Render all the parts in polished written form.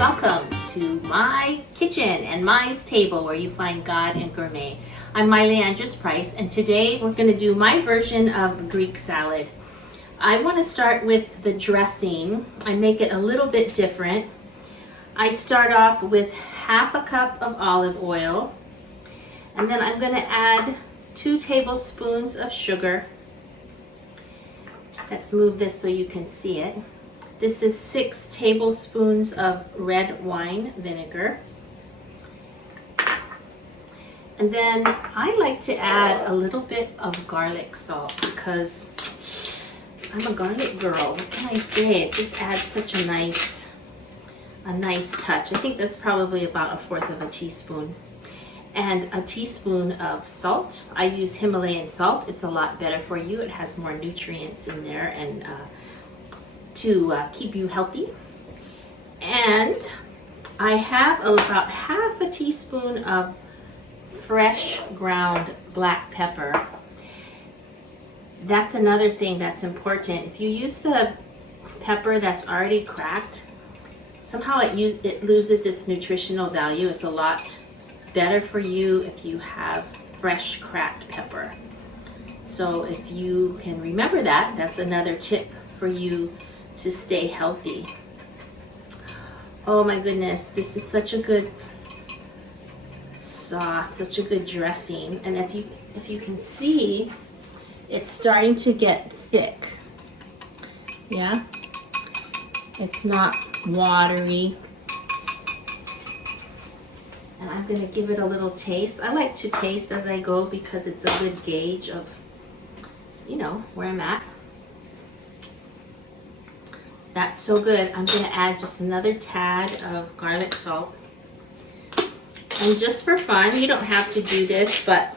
welcome to my kitchen and My's table where you find God and gourmet. I'm Andrus-Price, and today we're going to do my version of Greek salad. I want to start with the dressing. I make it a little bit different. I start off with half a cup of olive oil, and then I'm going to add 2 tablespoons of sugar. Let's move this so you can see it. This is 6 tablespoons of red wine vinegar. And then I like to add a little bit of garlic salt because I'm a garlic girl. What can I say? It just adds such a nice touch. I think that's probably about 1/4 of a teaspoon. And a teaspoon of salt. I use Himalayan salt. It's a lot better for you. It has more nutrients in there and to keep you healthy. And I have about half a teaspoon of fresh ground black pepper. That's another thing that's important. If you use the pepper that's already cracked, somehow it loses its nutritional value. It's a lot better for you if you have fresh cracked pepper. So if you can remember that, that's another tip for you to stay healthy. Oh my goodness, this is such a good sauce, such a good dressing. And if you can see, it's starting to get thick. Yeah, it's not watery. And I'm gonna give it a little taste. I like to taste as I go because it's a good gauge of, where I'm at. That's so good. I'm gonna add just another tad of garlic salt. And just for fun, you don't have to do this, but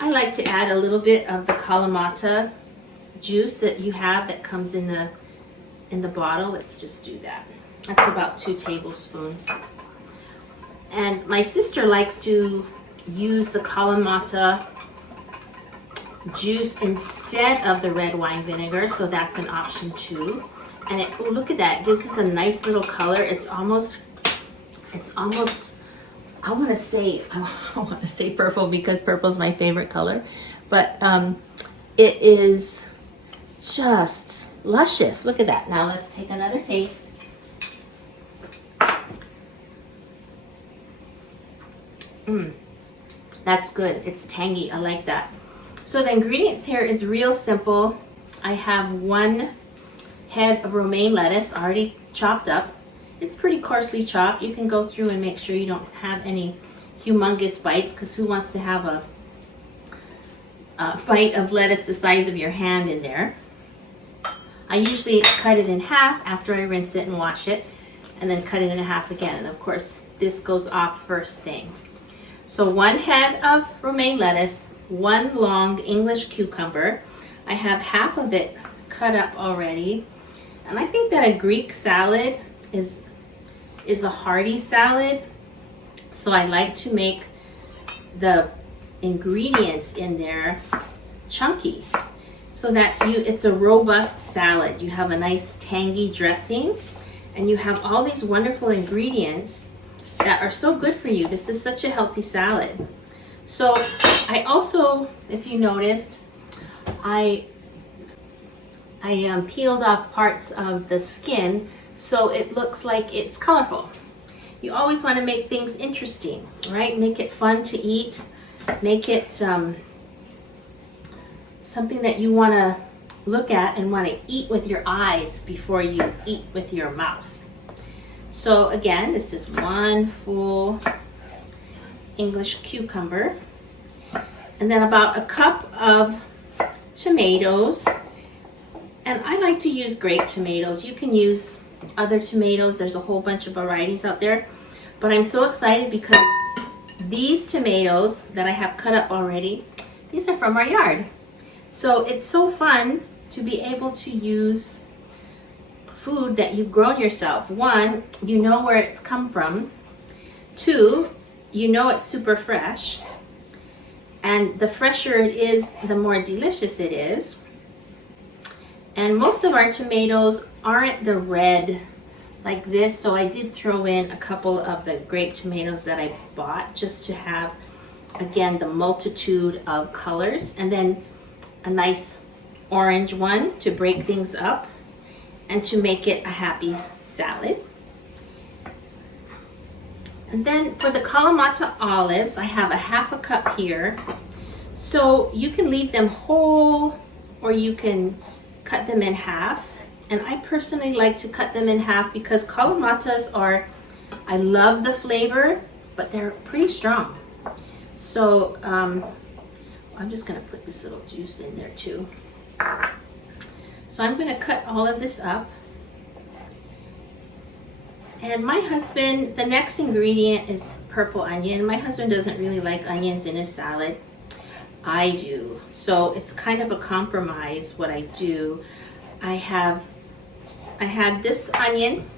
I like to add a little bit of the Kalamata juice that you have that comes in the bottle. Let's just do that. That's about 2 tablespoons. And my sister likes to use the Kalamata juice instead of the red wine vinegar, so that's an option too. And look at that, it gives us a nice little color. It's almost I want to say purple because purple is my favorite color, but it is just luscious. Look at that. Now let's take another taste. That's good. It's tangy. I like that. So the ingredients here is real simple. I have 1 head of romaine lettuce already chopped up. It's pretty coarsely chopped. You can go through and make sure you don't have any humongous bites, because who wants to have a bite of lettuce the size of your hand in there? I usually cut it in half after I rinse it and wash it, and then cut it in half again. And of course, this goes off first thing. So 1 head of romaine lettuce, 1 long English cucumber. I have half of it cut up already. And I think that a Greek salad is a hearty salad. So I like to make the ingredients in there chunky so that it's a robust salad. You have a nice tangy dressing and you have all these wonderful ingredients that are so good for you. This is such a healthy salad. So I also, if you noticed, I peeled off parts of the skin so it looks like it's colorful. You always want to make things interesting, right? Make it fun to eat. Make it something that you want to look at and want to eat with your eyes before you eat with your mouth. So again, this is 1 full English cucumber, and then about a cup of tomatoes. And I like to use grape tomatoes. You can use other tomatoes. There's a whole bunch of varieties out there. But I'm so excited because these tomatoes that I have cut up already, these are from our yard. So it's so fun to be able to use food that you've grown yourself. 1, you know where it's come from. 2, you know it's super fresh. And the fresher it is, the more delicious it is. And most of our tomatoes aren't the red like this. So I did throw in a couple of the grape tomatoes that I bought just to have, again, the multitude of colors, and then a nice orange one to break things up and to make it a happy salad. And then for the Kalamata olives, I have a half a cup here. So you can leave them whole or you can cut them in half. And I personally like to cut them in half because Kalamatas are, I love the flavor, but they're pretty strong. So I'm just gonna put this little juice in there too. So I'm gonna cut all of this up. And my husband, the next ingredient is purple onion. My husband doesn't really like onions in his salad. I do. So it's kind of a compromise what I do. I had this onion.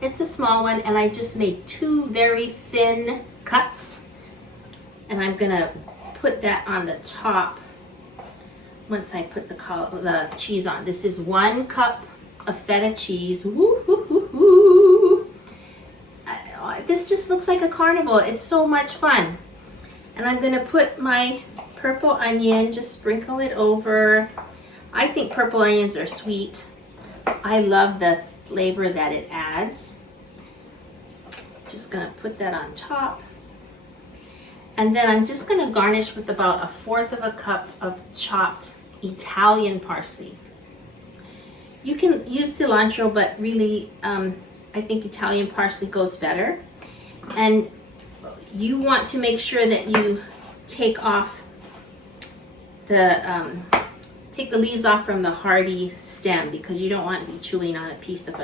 It's a small one, and I just made 2 very thin cuts. And I'm gonna put that on the top once I put the cheese on. This is 1 cup of feta cheese. Woo-hoo-hoo-hoo. This just looks like a carnival. It's so much fun. And I'm gonna put my purple onion, just sprinkle it over. I think purple onions are sweet. I love the flavor that it adds. Just gonna put that on top. And then I'm just gonna garnish with about 1/4 of a cup of chopped Italian parsley. You can use cilantro, but really, I think Italian parsley goes better. And you want to make sure that you take off take the leaves off from the hardy stem, because you don't want to be chewing on a piece of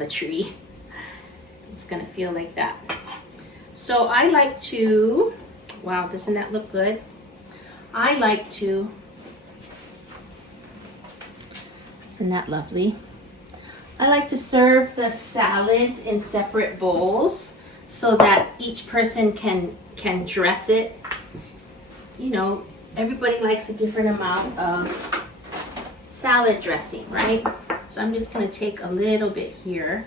a tree. It's gonna feel like that. So I like to, wow, doesn't that look good? I like to, isn't that lovely? I like to serve the salad in separate bowls so that each person can dress it. You know, everybody likes a different amount of salad dressing, right? So I'm just gonna take a little bit here.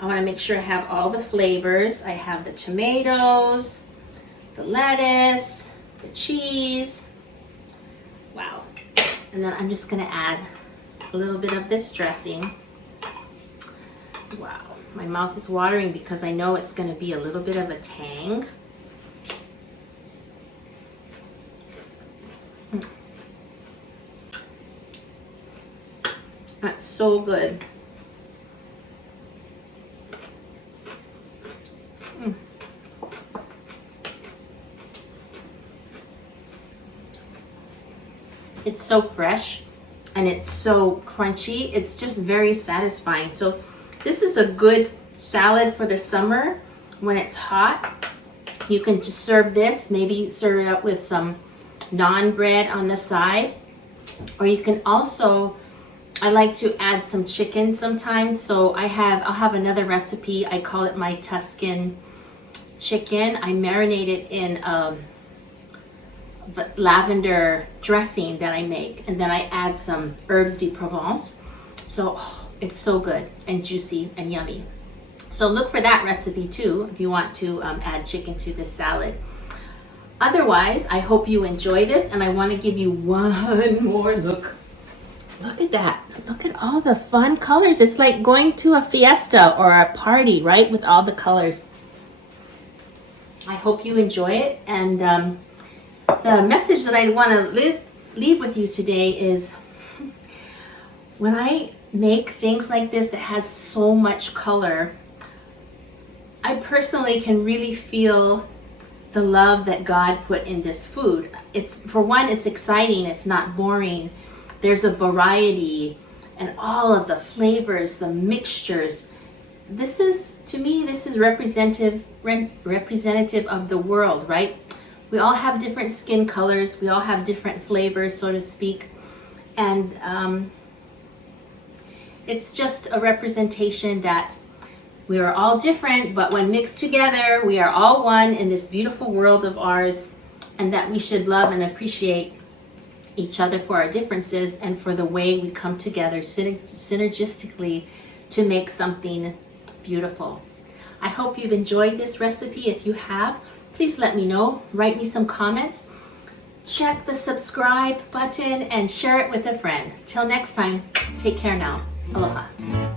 I wanna make sure I have all the flavors. I have the tomatoes, the lettuce, the cheese. Wow. And then I'm just gonna add a little bit of this dressing. Wow, my mouth is watering because I know it's gonna be a little bit of a tang. That's so good. It's so fresh and it's so crunchy. It's just very satisfying. So this is a good salad for the summer when it's hot. You can just serve this, maybe serve it up with some naan bread on the side. Or you can also, I like to add some chicken sometimes. So I'll have another recipe. I call it my Tuscan chicken. I marinate it in lavender dressing that I make, and then I add some herbes de Provence. So it's so good and juicy and yummy. So look for that recipe too if you want to add chicken to this salad. Otherwise, I hope you enjoy this, and I want to give you one more look. Look at that. Look at all the fun colors. It's like going to a fiesta or a party, right? With all the colors. I hope you enjoy it, and the message that I want to leave with you today is when I make things like this that has so much color, I personally can really feel the love that God put in this food. It's, for one, it's exciting, it's not boring. There's a variety and all of the flavors, the mixtures. This is, to me, this is representative of the world, right? We all have different skin colors. We all have different flavors, so to speak. And it's just a representation that we are all different, but when mixed together, we are all one in this beautiful world of ours, and that we should love and appreciate each other for our differences and for the way we come together synergistically to make something beautiful. I hope you've enjoyed this recipe. If you have, please let me know. Write me some comments. Check the subscribe button and share it with a friend. Till next time, take care now. Aloha.